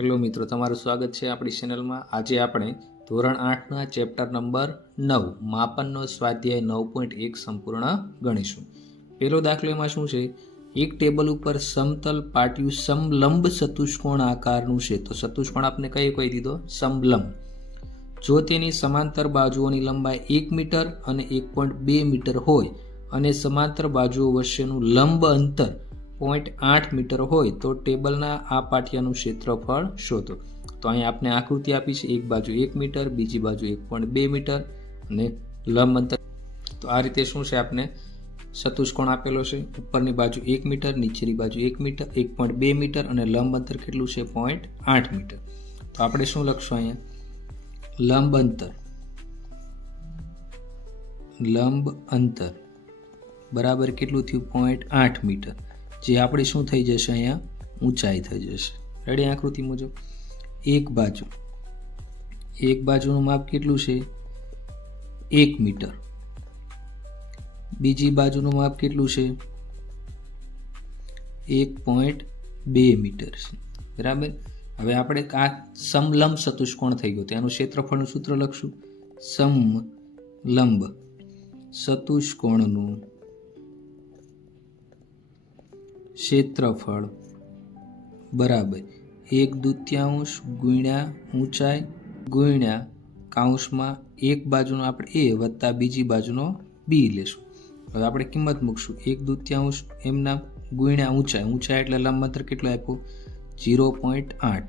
Hello મિત્રો, તમારું સ્વાગત છે આપણી ચેનલમાં. આજે આપણે ધોરણ 8ના ચેપ્ટર નંબર 9 માપનનો સ્વાધ્યાય 9.1 સંપૂર્ણ ગણીશું. પહેલો દાખલો એમાં શું છે, એક ટેબલ ઉપર સમતલ પાટિયું સમલંબ ચતુષ્કોણ આકારનું છે. તો ચતુષ્કોણ આપણે કઈ દીધો? સમલંબ. જો તેની સમાંતર બાજુઓની લંબાઈ 1 મીટર અને 1.2 મીટર હોય અને સમાંતર બાજુઓ વચ્ચેનું લંબ અંતર 0.8 મીટર હોય તો ટેબલના આ પાટિયાનું ક્ષેત્રફળ શોધો. તો અહીં આપણે આકૃતિ આપી છે, એક બાજુ 1 મીટર, બીજી બાજુ 1.2 મીટર અને લંબ અંતર. તો આ રીતે શું છે, આપણે ચતુષ્કોણ આપેલો છે. ઉપરની બાજુ 1 મીટર, નીચેની બાજુ 1 મીટર, 1.2 મીટર અને લંબ અંતર કેટલું છે? 0.8 મીટર. તો આપણે શું લખશું અહીંયા? લંબ અંતર બરાબર કેટલું થયું? 0.8 મીટર. જે આપણી શું થઈ જશે? અહીંયા ઊંચાઈ થઈ જશે. રેડી? આકૃતિ મુજબ એક બાજુનું માપ કેટલું છે? 1 મીટર. બીજી બાજુનું માપ કેટલું છે? 1.2 મીટર છે. બરાબર. હવે આપણે આ સમલંબ ચતુષ્કોણ થઈ ગયો, તેનું ક્ષેત્રફળનું સૂત્ર લખશું. સમલંબ ચતુષ્કોણનું ક્ષેત્રફળ બરાબર 1/2 ગુણ્યા ઊંચાઈ ગુણ્યા કૌંસમાં એક બાજુનો આપણે a વત્તા બીજી બાજુનો b લેશું. હવે આપણે કિંમત મૂકશું. 1/2 એમના ગુણ્યા ઊંચાઈ એટલે લંબ અંતર કેટલું આપ્યું? 0.8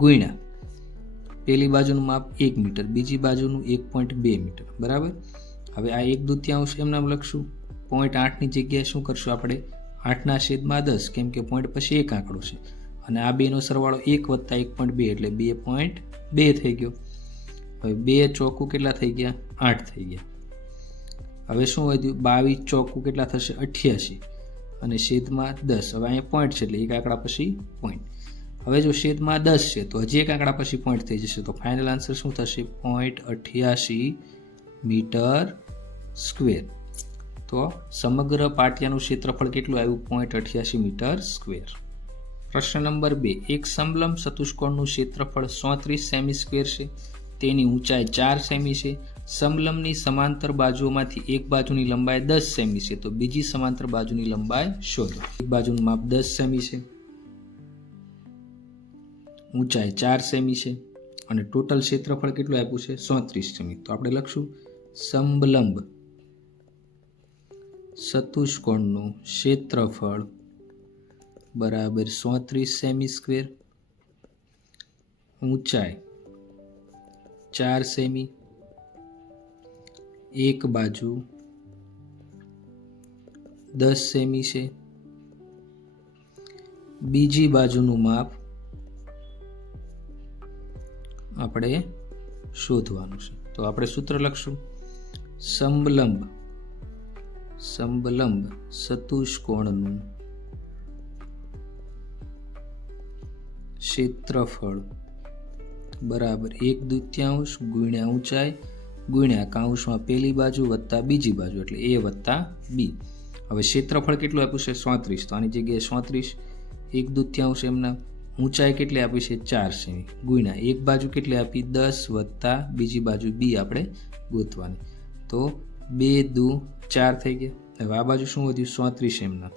ગુણ્યા પેલી બાજુનું માપ 1 મીટર, બીજી બાજુનું 1.2 મીટર. બરાબર. હવે આ 1/2 એમનામ લખશું. 0.8 ની જગ્યાએ શું કરશું આપણે? 8/10, કેમ કે પોઈન્ટ પછી એક આંકડો છે અને આ બેનો સરવાળો 1 વત્તા 1.2 એટલે 2.2 થઈ ગયો. હવે 2 ચોકું કેટલા થઈ ગયા? 8 થઈ ગયા. હવે શું વધ્યું? 22 ચોકું કેટલા થશે? 88 અને છેદમાં 10. હવે અહીંયા પોઈન્ટ છે એટલે એક આંકડા પછી પોઈન્ટ. હવે જો છેદમાં 10 છે તો હજી એક આંકડા પછી પોઈન્ટ થઈ જશે. તો ફાઇનલ આન્સર શું થશે? 0.88 મીટર સ્ક્વેર. તો સમગ્ર પાટિયાનું ક્ષેત્રફળ કેટલું આવ્યું? 0.88 મીટર સ્ક્વેર. પ્રશ્ન નંબર 2, એક સમલંબ ચતુષ્કોણનું ક્ષેત્રફળ 34 સેમી સ્ક્વેર છે. તેની ઊંચાઈ 4 સેમી છે. સમલંબની સમાંતર બાજુઓમાંથી એક બાજુની લંબાઈ 10 સેમી છે. તો બીજી સમાંતર બાજુની લંબાઈ શોધો. એક બાજુનું માપ 10 સેમી છે, ઊંચાઈ 4 સેમી છે અને ટોટલ ક્ષેત્રફળ કેટલું આપ્યું છે? 34 સેમી. તો આપણે લખશું સમલંબ ચતુષ્કોણનું ક્ષેત્રફળ બરાબર 34 સેમી સ્ક્વેર, ઊંચાઈ 4 સેમી, એક બાજુ 10 સેમી છે, બીજી બાજુનું માપ આપણે શોધવાનું છે. તો આપણે સૂત્ર લખશું. સમલંબ ચતુષ્કોણનું ક્ષેત્રફળ બરાબર 1/2 ગુણ્યા ઊંચાઈ ગુણ્યા કૌંસમાં પેલી બાજુ વત્તા બીજી બાજુ એટલે a વત્તા b. હવે ક્ષેત્રફળ કેટલું આપ્યું છે? 34. તો આની જગ્યાએ 34 1/2 એમના ઊંચાઈ કેટલી આપી છે? 4 સેમી ગુણ્યા એક બાજુ કેટલી આપી? 10 વત્તા બીજી બાજુ b આપણે ગોતવાની. તો 2 4 થઈ ગયા. હવે આ બાજુ શું વધ્યું? 34 એમના.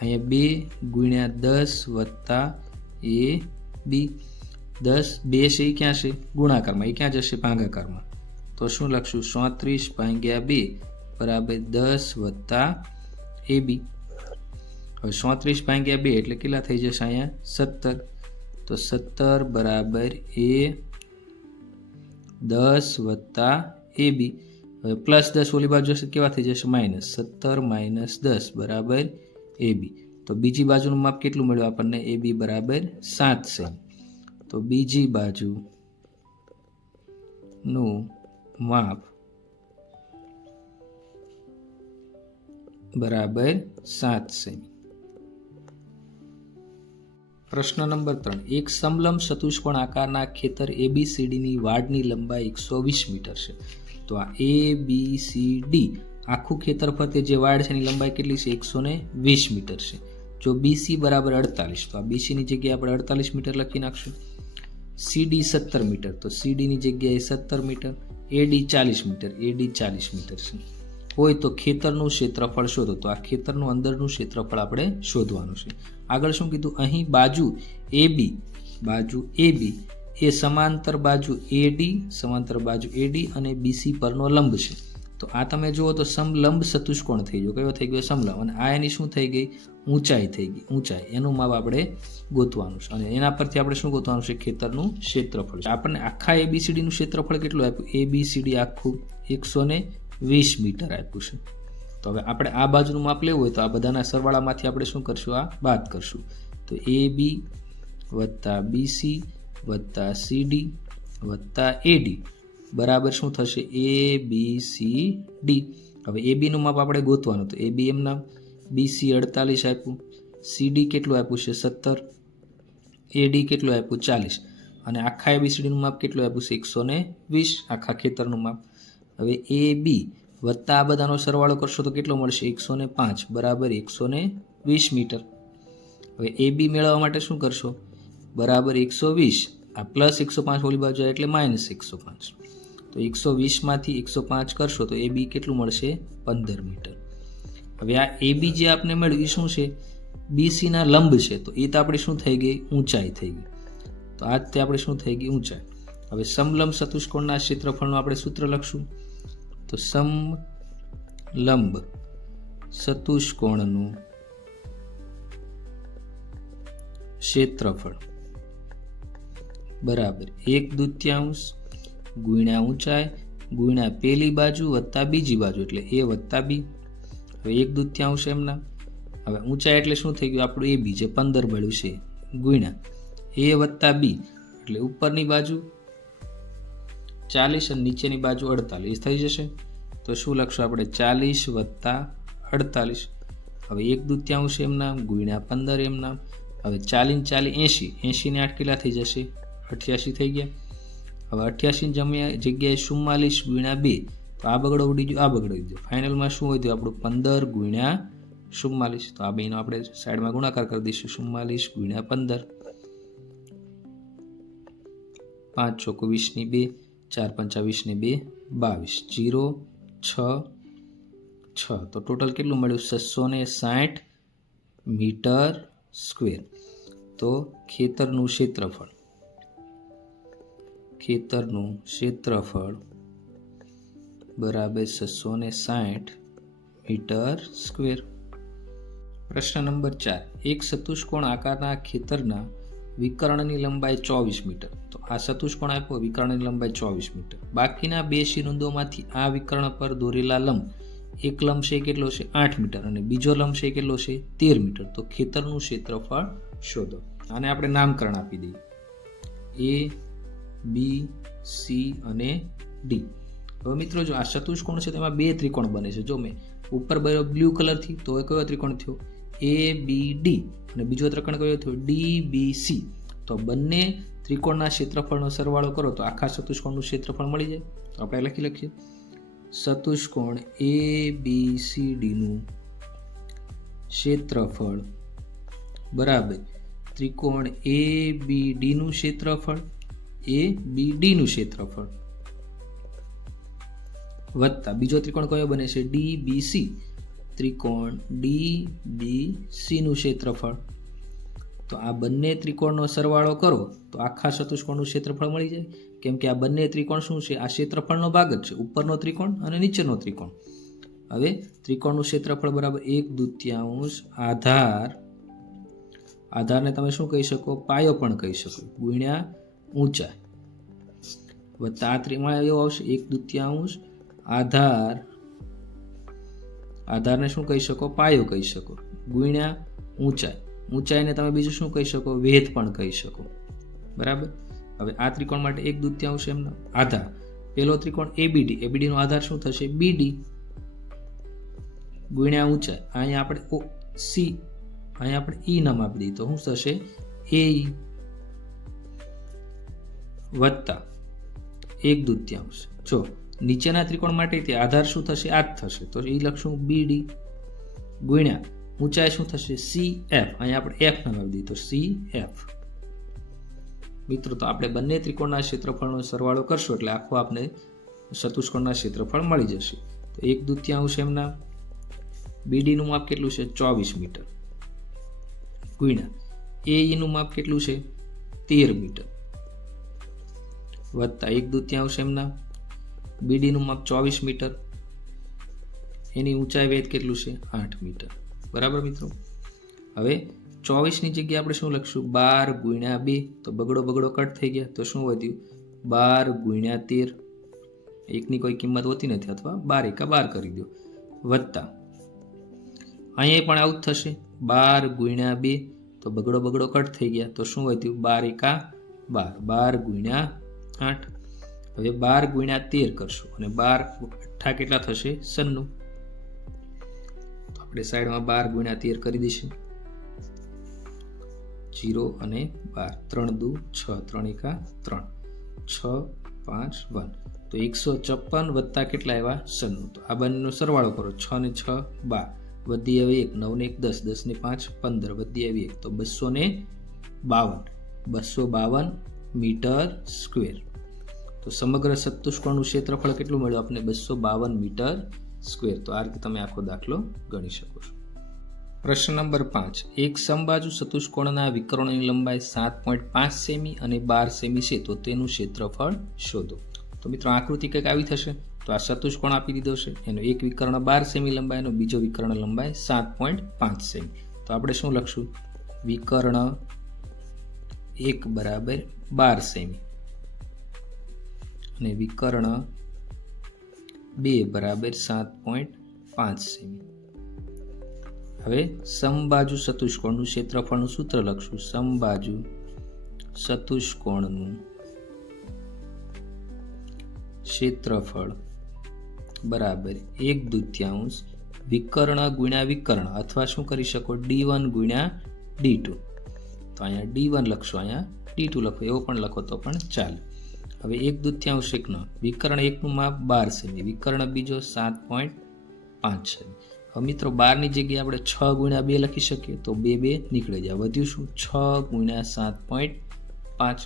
અહીંયા 2 ગુણ્યા 10 વત્તા a b. 10 2 છે એ ક્યાં છે? ગુણાકારમાં. એ ક્યાં જશે? ભાગાકારમાં. તો શું લખશું? 34/2 બરાબર 10 વત્તા ab. હવે 34/2 એટલે કેટલા થઈ જશે? અહીંયા 17. તો 17 બરાબર a 10 વત્તા ab. હવે +10 ઓલી બાજુ જશે, કેવા થઈ જશે? માઇનસ. 17 - 10 બરાબર ab. તો બીજી બાજુનું માપ કેટલું મળ્યું આપણને? ab બરાબર 7 સેમી. તો બીજી બાજુનું માપ બરાબર 7 સેમી. પ્રશ્ન નંબર 3, એક સમલંબ ચતુષ્કોણ આકારના ખેતર ABCDની વાડની લંબાઈ 120 મીટર છે. તો આ ABCD આખું ખેતર ફરતે જે વાડ છે એની લંબાઈ કેટલી છે? 120 મીટર છે. જો BC બરાબર 48, તો આ BC ની જગ્યાએ આપણે 48 મીટર લખી નાખશું. CD 17 મીટર, તો CDની જગ્યાએ 17 metre, AD 40 metre, AD 40 metre છે. હોય તો ખેતરનું ક્ષેત્રફળ શોધો. તો આ ખેતરનું અંદરનું ક્ષેત્રફળ આપણે શોધવાનું છે. આગળ શું કીધું? અહીં બાજુ AB એ સમાંતર બાજુ AD અને BC પરનો લંબ છે. તો આ તમે જુઓ તો સમલંબ ચતુષ્કોણ થઈ ગયો. કયો થઈ ગયો? સમલંબ. અને આ એની શું થઈ ગઈ? ઊંચાઈ થઈ ગઈ. ઊંચાઈ એનું માપ આપણે ગોતવાનું છે અને એના પરથી આપણે શું ગોતવાનું છે? ખેતરનું ક્ષેત્રફળ. આપણને આખા ABCD નું ક્ષેત્રફળ કેટલું આપ્યું? ABCD આખું 120 મીટર આપ્યું છે. તો હવે આપણે આ બાજુનું માપ લેવું હોય તો આ બધાના સરવાળામાંથી આપણે શું કરશું? આ બાદ કરશું. તો AB વત્તા BC વત્તા CD વત્તા AD બરાબર શું થશે? ABCD. હવે AB નું માપ આપણે ગોતવાનું. તો AB એમ નામ, BC 48 આપ્યું, CD કેટલું આપ્યું છે? 17, AD કેટલું આપ્યું? 40 અને આખા ABCD નું માપ કેટલું આપ્યું છે? 120 આખા ખેતરનું માપ. હવે AB વત્તા આ બધાનો સરવાળો કરશો તો કેટલો મળશે? 105 બરાબર 120 મીટર. હવે AB મેળવવા માટે શું કરશો? બરાબર 120, આ પ્લસ 105 ઓલી બાજુ એટલે માઇનસ 105. તો 120 માંથી 105 કરશો તો AB કેટલું મળશે? 15 મીટર. હવે આ AB જે આપણે મળ્યું એ શું છે? BC ના લંબ છે. તો એ તો આપણી શું થઈ ગઈ? ઊંચાઈ થઈ ગઈ. તો આ તે આપણે શું થઈ ગઈ? ઊંચાઈ. હવે સમલંબ ચતુષ્કોણના ક્ષેત્રફળનું આપણે સૂત્ર લખશું. તો સમલંબ ચતુષ્કોણનું ક્ષેત્રફળ બરાબર 1/2 ગુણ્યા ઊંચાઈ ગુણ્યા પેલી બાજુ વત્તા બીજી બાજુ એટલે A વત્તા B. હવે 1/2 એમના. હવે ઊંચાઈ એટલે શું થઈ ગયું? આપણું AB જે 15 મળ્યું છે ગુણ્યા A વત્તા B એટલે ઉપરની બાજુ 40 અને નીચેની બાજુ 48 થઈ જશે. તો શું લખશું આપણે? 40 વત્તા 48. હવે 1/2 એમ નામ ગુણ્યા 15 એમ નામ. હવે 40 80, 80 ને 8 કેટલા થઈ જશે? 88 થઈ ગયા. હવે 88 જગ્યાએ 44 ગુણ્યા 2 તો આ બગડો ઉડી ગયો, આ બગડો ઉડી ગયો. ફાઇનલમાં શું વધ્યું આપણું? 15 ગુણ્યા 44. તો આ બેનો આપણે સાઈડમાં ગુણાકાર કરી દઈશું. 44 ગુણ્યા 15, 5 ચોક 20 ની 2, 4 પંચા 20 ની 2, 22, 0 6 6. તો ટોટલ કેટલું મળ્યું? 660 મીટર સ્ક્વેર. તો ખેતરનું ક્ષેત્રફળ બરાબર 660 મીટર સ્ક્વેર. પ્રશ્ન નંબર 4. એક ચતુષ્કોણ આકારના ખેતરના વિકર્ણની લંબાઈ 24 મીટર. તો આ ચતુષ્કોણ આપ્યો, વિકર્ણની લંબાઈ 24 મીટર. બાકીના બે શિરોબિંદુઓમાંથી આ વિકર્ણ પર દોરેલા લંબ, એક લંબ છે કેટલો છે? 8 મીટર અને બીજો લંબ છે કેટલો છે? 13 મીટર. તો ખેતરનું ક્ષેત્રફળ શોધો. આને આપણે નામકરણ આપી દઈએ A, B, C અને D. હવે મિત્રો જો આ ચતુષ્કોણ છે તેમાં બે ત્રિકોણ બને છે. જો મેં ઉપર બ્લુ કલરથી, તો એ કયો ત્રિકોણ થયો? ABD અને બીજો ત્રિકોણ કયો થયો? DBC. તો બંને ત્રિકોણના ક્ષેત્રફળનો સરવાળો કરો તો આખા ચતુષ્કોણનું ક્ષેત્રફળ મળી જાય. તો આપણે લખીએ ચતુષ્કોણ ABCD નું ક્ષેત્રફળ બરાબર ત્રિકોણ ABD નું ક્ષેત્રફળ વત્તા બીજો ત્રિકોણ કયો બને છે? DBC. ત્રિકોણ DBC નું ક્ષેત્રફળ. તો આ બંને ત્રિકોણનો સરવાળો કરો તો આખા ચતુષ્કોણનું ક્ષેત્રફળ મળી જાય. કેમ કે આ બંને ત્રિકોણ શું છે? આ ક્ષેત્રફળનો ભાગ જ છે, ઉપરનો ત્રિકોણ અને નીચેનો ત્રિકોણ. હવે ત્રિકોણનું ક્ષેત્રફળ બરાબર 1/2 આધારને તમે શું કહી શકો? પાયો પણ કહી શકો. ગુણ્યા ઊંચાઈ વત્તા આ ત્રિકોણ એવો આવશે 1/2 આધારને શું કહી શકો? પાયો કહી શકો. ગુણ્યા ઊંચાઈને તમે બીજું શું કહી શકો? વેધ પણ કહી શકો. બરાબર. હવે આ ત્રિકોણ માટે 1/2 એમનો આધાર. પેલો ત્રિકોણ ABD નો આધાર શું થશે? BD ગુણ્યા ઊંચાઈ. અહીંયા આપણે C, અહીંયા આપણે E નામ આપી દઈએ તો શું થશે? AE વત્તા 1/2. જો નીચેના ત્રિકોણ માટે તે આધાર શું થશે? આ જ થશે. તો એ લખશું BD ગુણ્યા ઊંચાઈ શું થશે? CF. અહીંયા આપણે F નામ આપી દઈએ તો CF મિત્રો તો આપણે બંને ત્રિકોણના ક્ષેત્રફળનો સરવાળો કરશો એટલે આખો આપણે ચતુષ્કોણના ક્ષેત્રફળ મળી જશે. તો 1/2 એમના બીડીનું માપ કેટલું છે 24 મીટર ગુણ્યા એઈનું માપ કેટલું છે 13 મીટર વત્તા 1/2 એમના બીડીનું માપ 24 મીટર એની ઊંચાઈ વેધ કેટલું છે 8 મીટર. બરાબર મિત્રો. હવે 24ની જગ્યાએ આપણે શું લખશું 12 ગુણ્યા 2 તો બગડો કટ થઈ ગયા તો શું વધ્યું 12 ગુણ્યા 13 એકની કોઈ કિંમત હોતી નથી અથવા 12 એકા 12 કરી દો વત્તા અહીંયા પણ આવું થશે 12 ગુણ્યા 2 તો બગડો કટ થઈ ગયા તો શું વધ્યું 12 એકા 12 12 ગુણ્યા 8 હવે 12 ગુણ્યા 13 કરશું અને 12 8 કેટલા થશે 96 તો આપણે સાઈડમાં 12 ગુણ્યા 13 કરી દઈશું 0 અને 12 3 દુ 6 3 એકા 3 6 5 1 તો 154 વત્તા કેટલા આવ્યા 96 તો આ બંનેનો સરવાળો કરો 6 ને 6 12 વધી આવી 1 9 ને 1 10 10 ને 5 15 વધી આવી 1 તો 252 મીટર સ્ક્વેર. તો સમગ્ર ચતુષ્કોણનું ક્ષેત્રફળ કેટલું મળ્યું આપણે 252 મીટર સ્ક્વેર. તો આ રીતે તમે આખો દાખલો ગણી શકો છો. પ્રશ્ન નંબર 5 એક સમબાજુ ચતુષ્કોણના વિકર્ણોની લંબાઈ 7.5 સેમી અને 12 સેમી છે તો તેનું ક્ષેત્રફળ શોધો. તો મિત્રો આકૃતિ કંઈક આવી થશે. તો આ ચતુષ્કોણ આપી દીધો છે એનો એક વિકર્ણ 12 સેમી લંબાઈનો બીજો વિકર્ણ લંબાઈ 7.5 સેમી. તો આપણે શું લખશું વિકર્ણ 1 બરાબર 12 સેમી અને વિકર્ણ 2 બરાબર 7.5 સેમી. હવે સમબાજુ ચતુષ્કોણનું ક્ષેત્રફળનું સૂત્ર લખશું સમબાજુ ચતુષ્કોણનું ક્ષેત્રફળ બરાબર 1/2 વિકર્ણ ગુણ્યા વિકર્ણ અથવા શું કરી શકો d1 ગુણ્યા d2. તો અહીંયા d1 લખશો અહીંયા d2 લખો એવો પણ લખો તો પણ ચાલે. હવે 1/2 એકનો વિકર્ણ એકનું માપ 12 સેમી વિકર્ણ બીજો 7.5 સેમી. હવે મિત્રો 12ની જગ્યાએ આપણે 6 ગુણ્યા 2 લખી શકીએ તો 2 નીકળી જાય વધ્યું શું 6 ગુણ્યા 7.5.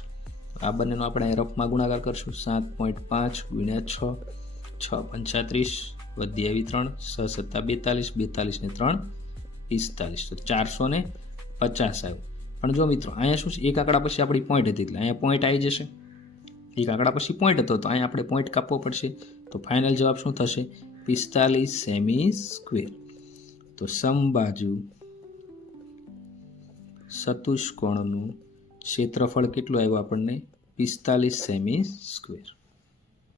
આ બંનેનો આપણે રફમાં ગુણાકાર કરશું 7.5 ગુણ્યા 6 6 35 વધી આવી 3 6 7 42 42 ને 3 45 તો 450 આવ્યું. પણ જો મિત્રો અહીંયા શું છે એક આંકડા પછી આપણી પોઈન્ટ હતી એટલે અહીંયા પોઈન્ટ આવી જશે. એક આંકડા પછી પોઈન્ટ હતો તો અહીંયા આપણે પોઈન્ટ કાપવો પડશે. તો ફાઇનલ જવાબ શું થશે 45 સેમી સ્ક્વેર. તો સમબાજુ ચતુષ્કોણનું ક્ષેત્રફળ કેટલું આવ્યું આપણને 45 સેમી સ્ક્વેર.